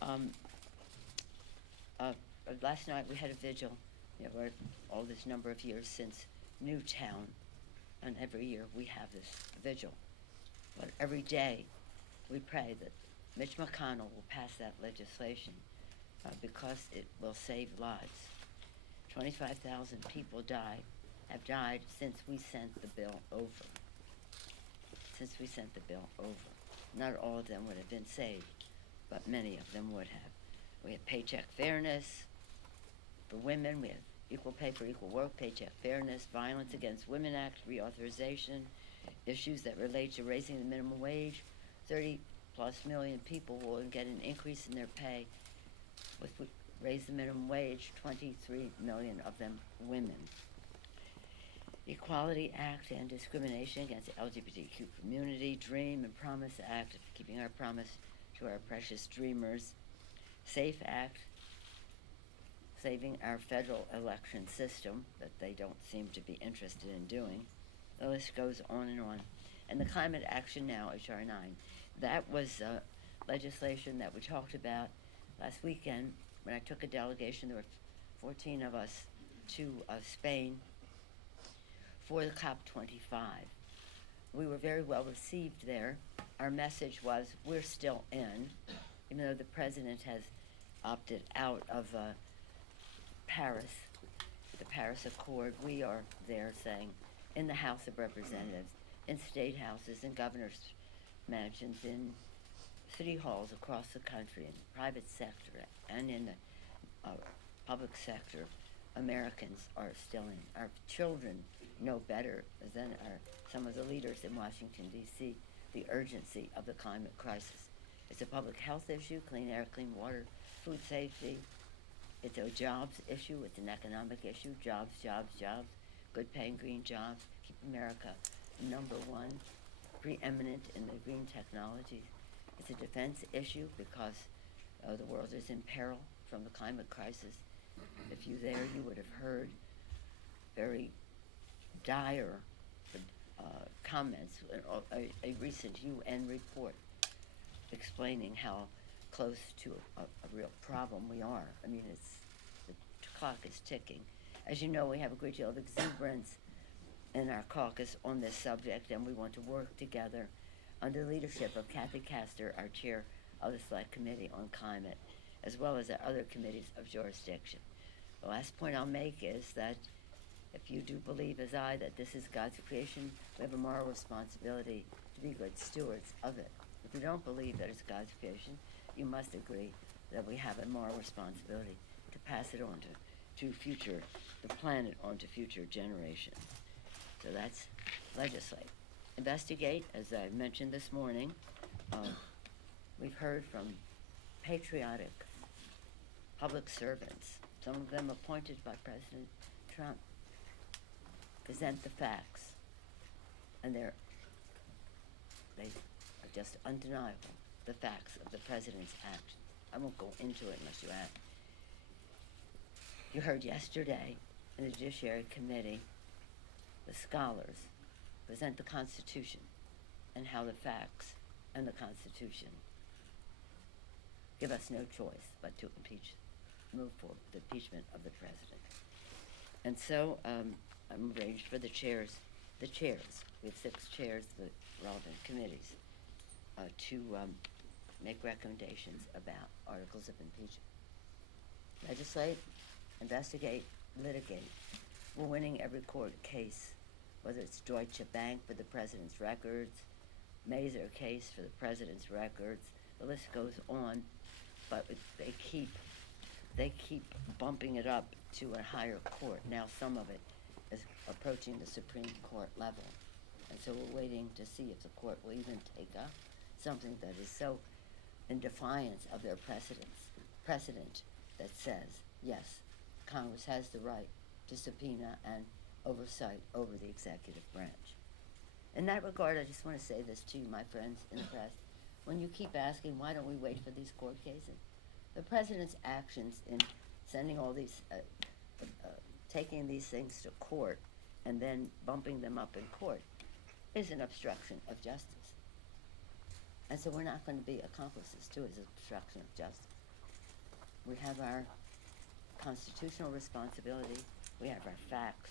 Um, uh, Last night we had a vigil. We're all this number of years since Newtown, and every year we have this vigil. But every day we pray that Mitch McConnell will pass that legislation because it will save lives. 25,000 people have died since we sent the bill over. Not all of them would have been saved, but many of them would have. We have paycheck fairness for women. We have equal pay for equal work, paycheck fairness, Violence Against Women Act, reauthorization, issues that relate to raising the minimum wage. 30 plus million people will get an increase in their pay. If we raise the minimum wage, 23 million of them women. Equality Act and discrimination against the LGBTQ community, Dream and Promise Act, keeping our promise to our precious dreamers. SAFE Act, saving our federal election system that they don't seem to be interested in doing. The list goes on and on. And the Climate Action Now, H.R. 9. That was legislation that we talked about last weekend when I took a delegation. There were 14 of us to Spain for the COP25. We were very well received there. Our message was, we're still in, even though the president has opted out of Paris, the Paris Accord. We are there saying, in the House of Representatives, in state houses, in governor's mansions, in city halls across the country, in the private sector, and in the public sector, Americans are still in. Our children know better than some of the leaders in Washington, D.C., the urgency of the climate crisis. It's a public health issue, clean air, clean water, food safety. It's a jobs issue, it's an economic issue, jobs, good paying green jobs, keep America number one, preeminent in the green technologies. It's a defense issue because the world is in peril from the climate crisis. If you there, you would have heard very dire comments, a recent UN report explaining how close to a real problem we are. I mean, the clock is ticking. As you know, we have a great deal of exuberance in our caucus on this subject, and we want to work together under the leadership of Kathy Castor, our chair of the Select Committee on Climate, as well as our other committees of jurisdiction. The last point I'll make is that if you do believe, as I, that this is God's creation, we have a moral responsibility to be good stewards of it. If you don't believe that it's God's creation, you must agree that we have a moral responsibility to pass it on to the planet on to future generations. So that's legislate. Investigate, as I mentioned this morning, we've heard from patriotic public servants, some of them appointed by President Trump, present the facts, and they are just undeniable, the facts of the president's actions. I won't go into it unless you ask. You heard yesterday in the Judiciary Committee the scholars present the Constitution and how the facts and the Constitution give us no choice but to move forward with the impeachment of the president. And so I'm arranged for the chairs. We have 6 chairs of the relevant committees to make recommendations about articles of impeachment. Legislate, investigate, litigate. We're winning every court case, whether it's Deutsche Bank for the president's records, Mazer case for the president's records. The list goes on, but they keep bumping it up to a higher court. Now some of it is approaching the Supreme Court level. And so we're waiting to see if the court will even take up something that is so in defiance of their precedent that says, yes, Congress has the right to subpoena and oversight over the executive branch. In that regard, I just want to say this to you, my friends in the press. When you keep asking, why don't we wait for these court cases? The president's actions in sending all these, taking these things to court and then bumping them up in court is an obstruction of justice. And so we're not going to be accomplices to his obstruction of justice. We have our constitutional responsibility, we have our facts,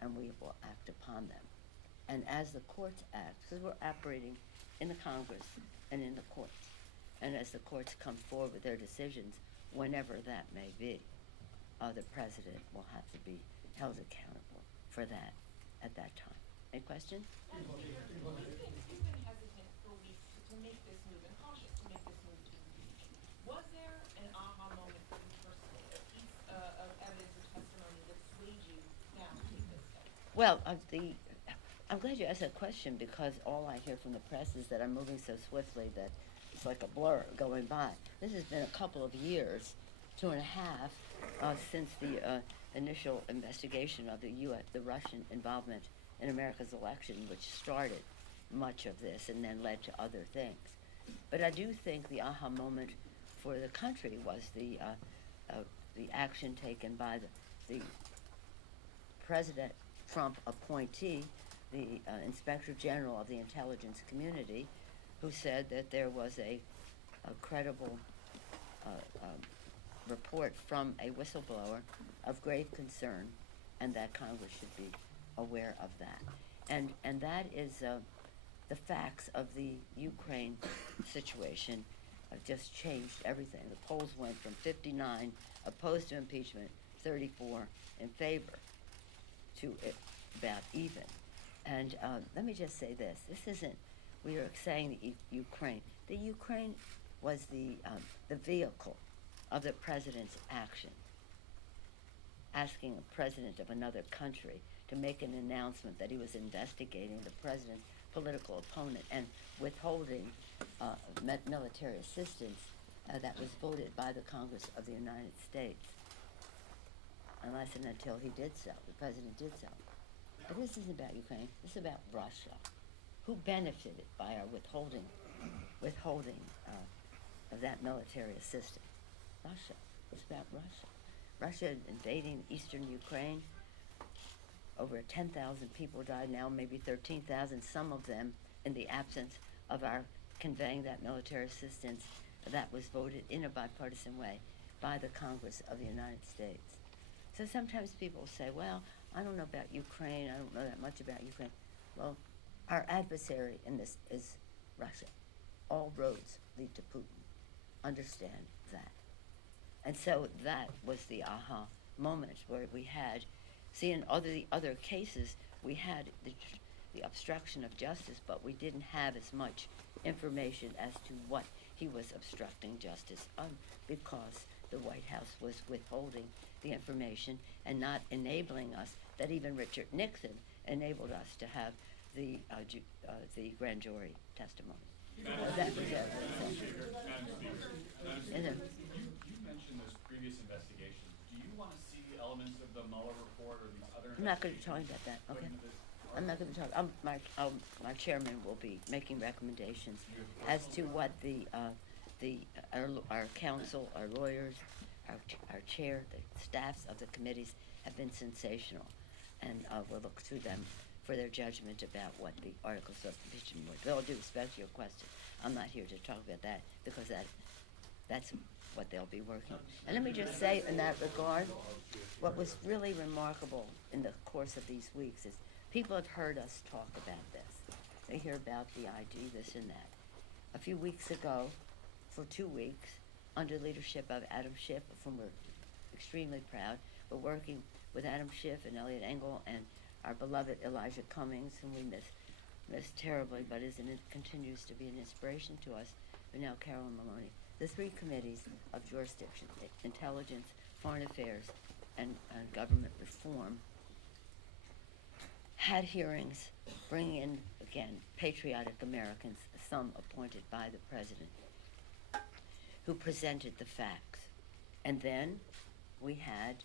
and we will act upon them. And as the courts act, because we're operating in the Congress and in the courts, and as the courts come forward with their decisions, whenever that may be, the president will have to be held accountable for that at that time. Any questions? You've been hesitant for weeks to make this move and cautious to make this move to impeach. Was there an aha moment for you personally, a piece of evidence or testimony that swayed you now to take this step? Well, I'm glad you asked that question, because all I hear from the press is that I'm moving so swiftly that it's like a blur going by. This has been a couple of years, 2.5, since the initial investigation of the Russian involvement in America's election, which started much of this and then led to other things. But I do think the aha moment for the country was the action taken by the President Trump appointee, the Inspector General of the intelligence community, who said that there was a credible report from a whistleblower of grave concern, and that Congress should be aware of that. And that is the facts of the Ukraine situation have just changed everything. The polls went from 59 opposed to impeachment, 34 in favor, to about even. And let me just say this. This isn't, we are saying the Ukraine. The Ukraine was the vehicle of the president's action, asking a president of another country to make an announcement that he was investigating the president's political opponent and withholding military assistance that was voted by the Congress of the United States. Unless and until he did so, the president did so. But this isn't about Ukraine, this is about Russia. Who benefited by our withholding of that military assistance? Russia. It's about Russia. Russia invading eastern Ukraine. Over 10,000 people died, now maybe 13,000, some of them in the absence of our conveying that military assistance that was voted in a bipartisan way by the Congress of the United States. So sometimes people say, well, I don't know about Ukraine, I don't know that much about Ukraine. Well, our adversary in this is Russia. All roads lead to Putin. Understand that. And so that was the aha moment where we had, see, in the other cases, we had the obstruction of justice, but we didn't have as much information as to what he was obstructing justice of, because the White House was withholding the information and not enabling us, that even Richard Nixon enabled us to have the grand jury testimony. That was it. You mentioned those previous investigations. Do you want to see the elements of the Mueller report or these other? I'm not going to talk about that. Okay. I'm not going to talk. My chairman will be making recommendations as to what our counsel, our lawyers, our chair, the staffs of the committees have been sensational, and we'll look through them for their judgment about what the articles of impeachment were. With all due respect to your question, I'm not here to talk about that, because that's what they'll be working. And let me just say in that regard, what was really remarkable in the course of these weeks is people have heard us talk about this. They hear about the ID, this and that. A few weeks ago, for 2 weeks, under leadership of Adam Schiff, of whom we're extremely proud, we're working with Adam Schiff and Elliot Engel and our beloved Elijah Cummings, whom we miss terribly, but continues to be an inspiration to us, but now Carolyn Maloney. The 3 committees of jurisdiction, intelligence, foreign affairs, and government reform, had hearings bringing in, again, patriotic Americans, some appointed by the president, who presented the facts. And then we had,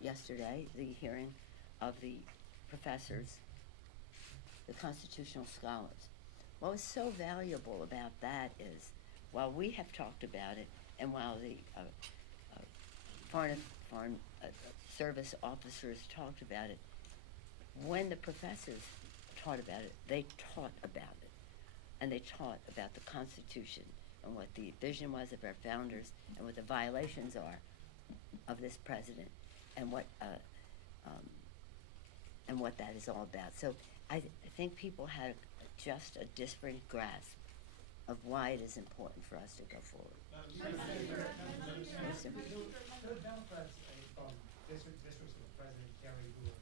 yesterday, the hearing of the professors, the constitutional scholars. What was so valuable about that is, while we have talked about it, and while the foreign service officers talked about it, when the professors taught about it, they taught about it. And they taught about the Constitution, and what the vision was of our founders and what the violations are of this president and what that is all about. So I think people had just a disparate grasp of why it is important for us to go forward. Yes, sir. The Democrats from districts of the President Kerry who are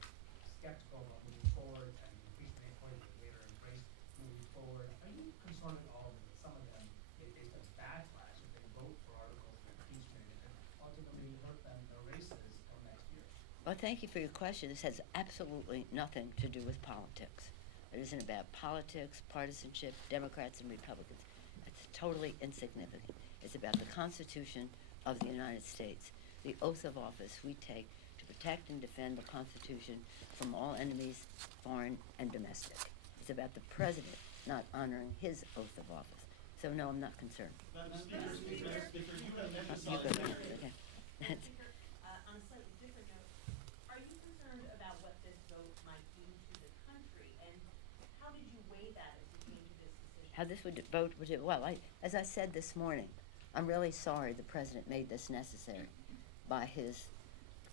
skeptical about moving forward and impeachment inquiry that later embraced moving forward. Are you concerned at all that some of them may face a backlash if they vote for articles of impeachment and ultimately hurt them in their races for next year? Well, thank you for your question. This has absolutely nothing to do with politics. It isn't about politics, partisanship, Democrats and Republicans. It's totally insignificant. It's about the Constitution of the United States, the oath of office we take to protect and defend the Constitution from all enemies, foreign and domestic. It's about the president not honoring his oath of office. So no, I'm not concerned. Speaker, you have You go emphasized ahead, okay. Speaker, on a slightly different note, are you concerned about what this vote might do to the country, and how did you weigh that as you came to this decision? How this vote would do, well, as I said this morning, I'm really sorry the president made this necessary by his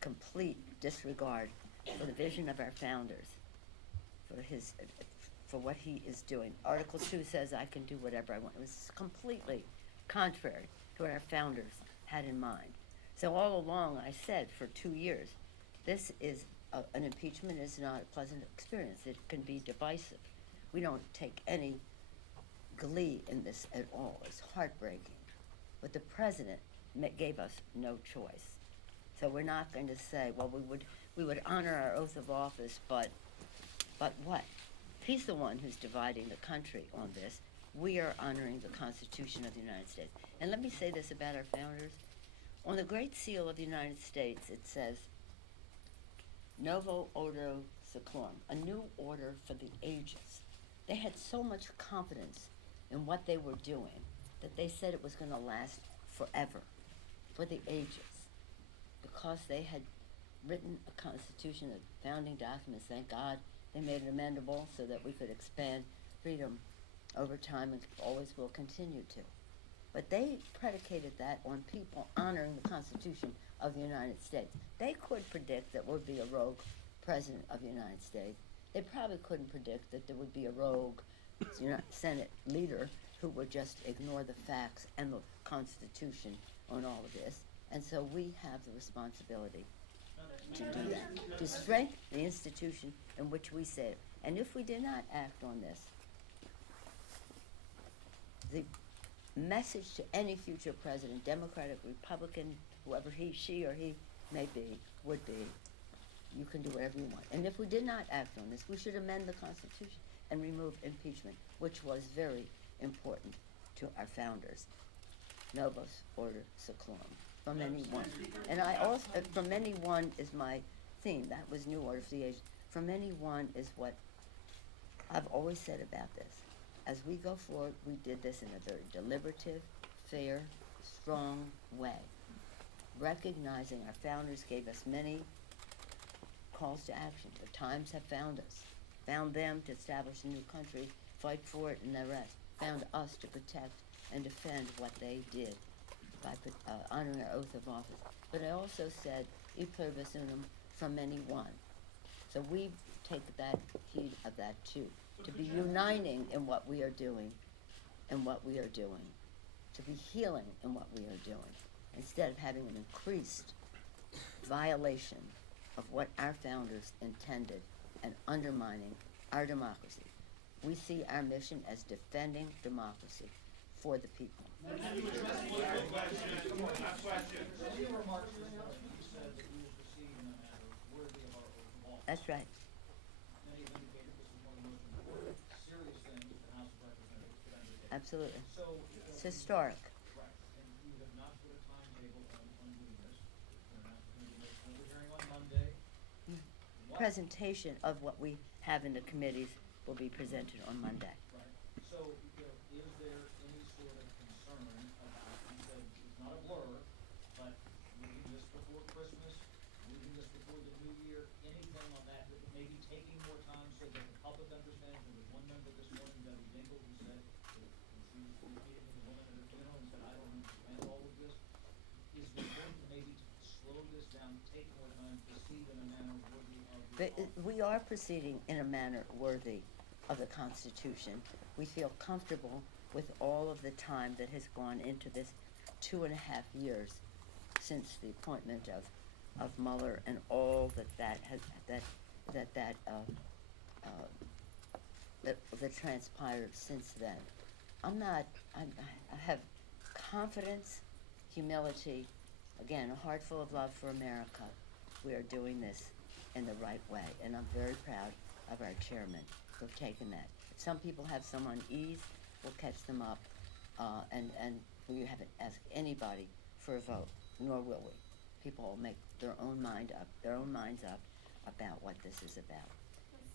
complete disregard for the vision of our founders, for what he is doing. Article 2 says I can do whatever I want. It was completely contrary to what our founders had in mind. So all along I said for 2 years, this is an impeachment is not a pleasant experience. It can be divisive. We don't take any glee in this at all. It's heartbreaking. But the president gave us no choice. So we're not going to say, well, we would honor our oath of office, but what? He's the one who's dividing the country on this. We are honoring the Constitution of the United States. And let me say this about our founders. On the Great Seal of the United States, it says, Novo Ordo Seclorum, a new order for the ages. They had so much confidence in what they were doing that they said it was going to last forever, for the ages, because they had written a constitution, a founding documents. Thank God they made it amendable so that we could expand freedom over time and always will continue to. But they predicated that on people honoring the Constitution of the United States. They could predict that there would be a rogue president of the United States. They probably couldn't predict that there would be a rogue Senate leader who would just ignore the facts and the Constitution on all of this. And so we have the responsibility to do that, to strengthen the institution in which we sit. And if we did not act on this, the message to any future president, Democratic, Republican, whoever she or he may be, would be, you can do whatever you want. And if we did not act on this, we should amend the Constitution and remove impeachment, which was very important to our founders. Novus Order Seclorum, from anyone. And I also, from anyone is my theme. That was New Order for the Ages. From anyone is what I've always said about this. As we go forward, we did this in a very deliberative, fair, strong way, recognizing our founders gave us many calls to action. The times have found us, found them to establish a new country, fight for it, and the rest. Found us to protect and defend what they did by honoring our oath of office. But I also said, e pluribus unum, from anyone. So we take that heed of that too, to be uniting in what we are doing, to be healing in what we are doing, instead of having an increased violation of what our founders intended and undermining our democracy. We see our mission as defending democracy for the people. Can you address political question? Last question. In your remarks this morning, you said that we will proceed in a manner worthy of our oath of office. That's right. Many have indicated this is one of the most important, serious things the House of Representatives could undertake. Absolutely. So, It's historic. right, and you have not put a timetable on doing this. You're not going to make another hearing on Monday. What- Presentation of what we have in the committees will be presented on Monday. Right, so, is there any sort of concern about, you said it's not a blur, but moving this before Christmas, moving this before the new year, anything on that maybe taking more time so that the public understands? There was one member this morning, Debbie Dingle, who said that she who meeting with the woman at her funeral and said, I don't understand all of this. Is there going to maybe slow this down, take more time, proceed in a manner worthy of the office? We are proceeding in a manner worthy of the Constitution. We feel comfortable with all of the time that has gone into this 2.5 years since the appointment of Mueller and all that transpired since then. I have confidence, humility, again, a heart full of love for America. We are doing this in the right way, and I'm very proud of our chairman who have taken that. If some people have some unease, we'll catch them up, and we haven't asked anybody for a vote, nor will we. People will make their own minds up about what this is about.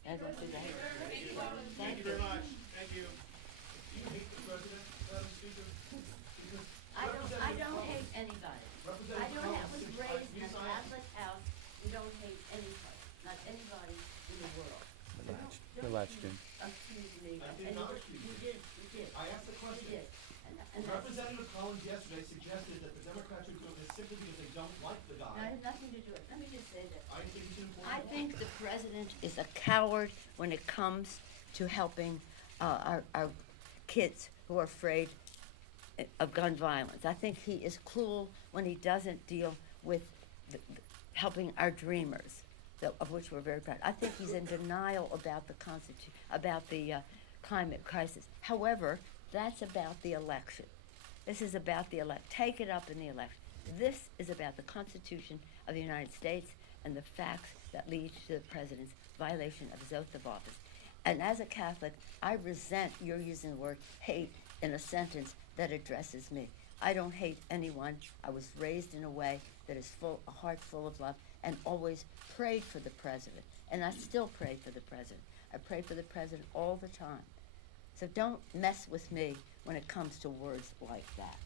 Thank you very much. Thank you. Do you hate the president, Madam Speaker? Because I don't hate anybody. I don't have, was raised in a Catholic house. We don't hate anybody, not anybody in the world. Relax, Jim. Accuse me of I did not accuse you. You did. I asked the question. You did. And Representative Collins yesterday suggested that the Democrats are doing this simply because they don't like the I guy. have nothing to do with it. Let me just say this. I think he's an important. I think the president is a coward when it comes to helping our kids who are afraid of gun violence. I think he is cruel when he doesn't deal with helping our dreamers, of which we're very proud. I think he's in denial about the climate crisis. However, that's about the election. This is about the elect. Take it up in the election. This is about the Constitution of the United States and the facts that lead to the president's violation of his oath of office. And as a Catholic, I resent your using the word hate in a sentence that addresses me. I don't hate anyone. I was raised in a way that is a heart full of love, and always prayed for the president. And I still pray for the president. I pray for the president all the time. So don't mess with me when it comes to words like that.